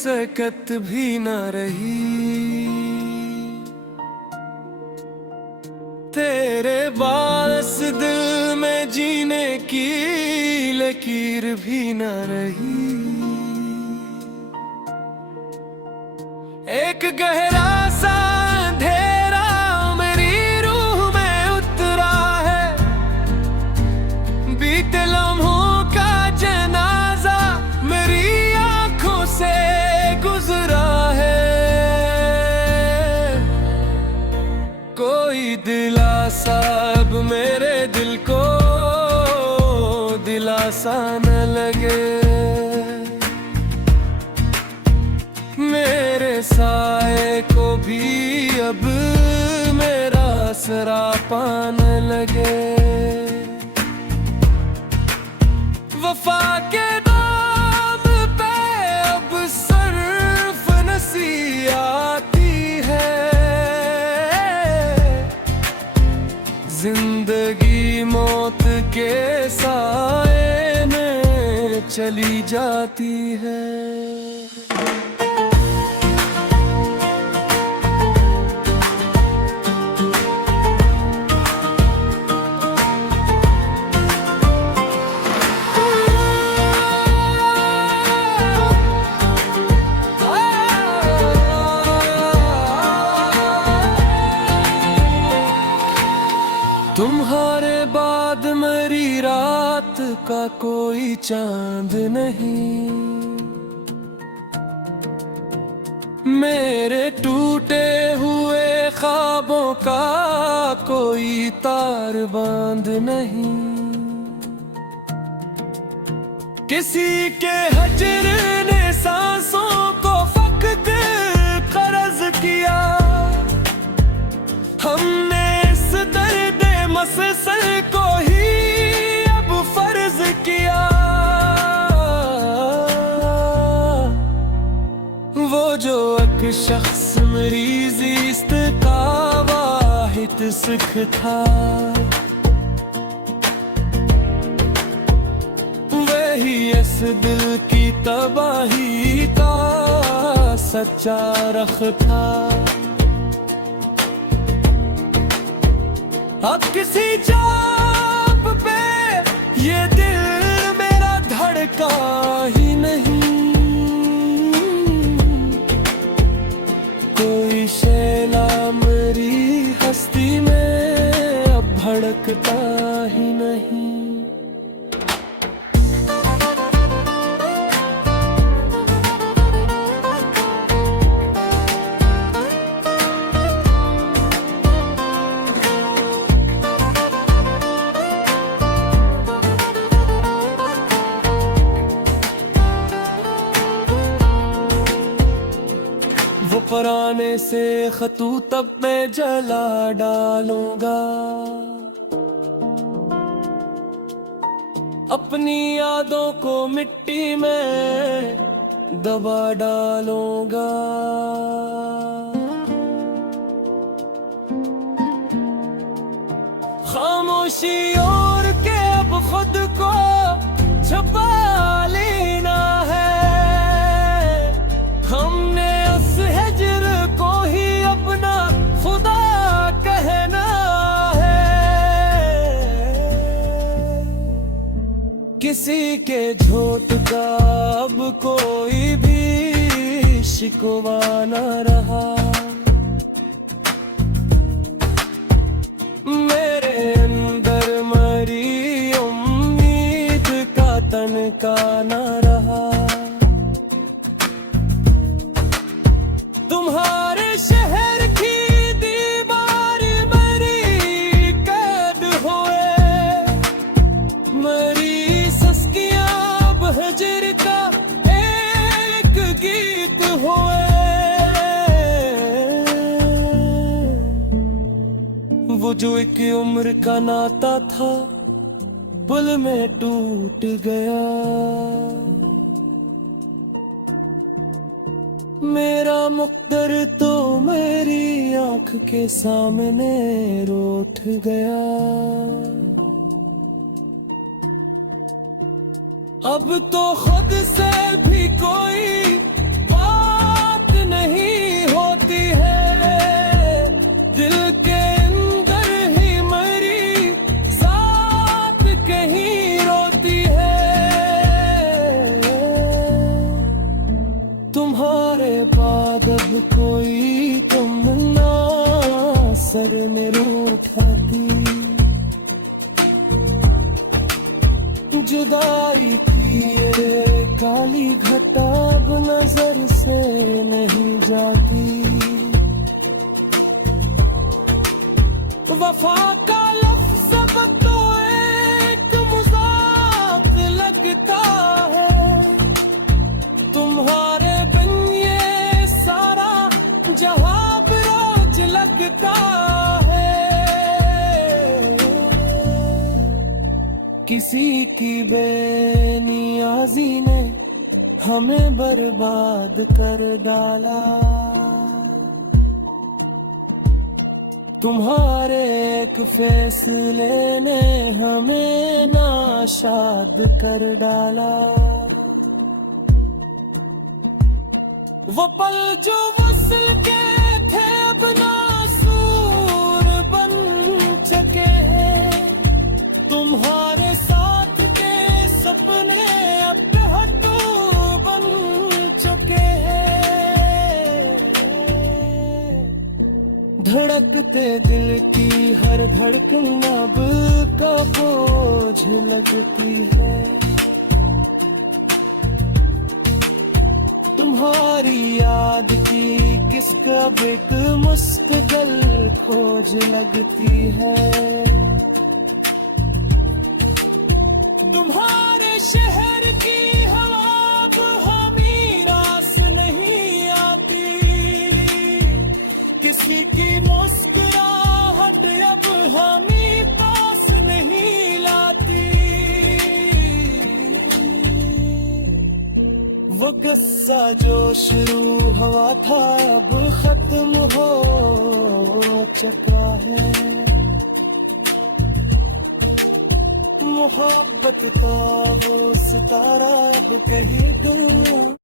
सकत भी न रही। तेरे बास दिल में जीने की लकीर भी न रही। एक गहरा सा अंधेरा मेरी रूह में उतरा है। बीते लम्हों का जनाजा मेरी आंखों से गुजरा है। कोई दिलासा अब मेरे दिल को दिलासा न लगे। मेरे साए को भी अब मेरा सरापा न लगे। वफा के दाम पे अब सर्फ नसी आती है। जिंदगी मौत के साए में चली जाती है। तुम्हारे बाद मेरी रात का कोई चांद नहीं। मेरे टूटे हुए ख्वाबों का कोई तार बांध नहीं। किसी के हजर ने सांसों को फकत कर्ज किया। हमने इस दर्द मसलसल को ही अब फर्ज किया। वो जो एक शख्स मेरी ज़िस्त का वाहिद सुख था, वही इस दिल की तबाही का सच्चा रख था। अब किसी चाप पे ये दिल मेरा धड़का ही नहीं। कोई शैला मेरी हस्ती में अब भड़कता ही नहीं। वो पुराने से खतूत अब मैं जला डालूंगा। अपनी यादों को मिट्टी में दबा डालूंगा। खामोशी और के अब खुद को छुपा लेना है। हमने उस हिज्र को ही अपना खुदा कहना है। किसी के झोट का अब कोई भी शिकवा न रहा। मेरे अंदर मरी उम्मीद का तनका न रहा। तुम्हारे शहर की दीवार मेरी कैद हुए। मेरी सस्कियां अब हजर का एक गीत हुए। वो जो एक उम्र का नाता था पल में टूट गया। मेरा मुक़द्दर तो मेरी आँख के सामने रूठ गया। अब तो खुद से भी कोई तुम्हारे बाद अब कोई तुम ना सर ने उठाती, जुदाई की ये काली घटा अब नजर से नहीं जाती। वफा का लफ्ज़ अब तो एक मज़ाक लगता है, तुम्हारे बिन ये सारा जहां रोज लगता है। किसी की बेनियाजी ने हमें बर्बाद कर डाला, तुम्हारे एक फैसले ने हमें नाशाद कर डाला। वो पल जो वसल के थे अब नासूर बन चुके हैं, तुम्हारे साथ के सपने अब बेहतू बन चुके हैं। धड़कते दिल की हर धड़कन अब का बोझ लगती है, तुम्हारी याद की किसका एक मुस्तकिल खोज लगती है। तुम्हारे शहर की हवा अब हमें रास नहीं आती, किसी की मुस्कुराहट अब हमें पास नहीं लाती। वो गुस्सा जो शुरू हुआ था अब खत्म हो चुका है, मोहब्बत का वो सितारा अब कहीं दूर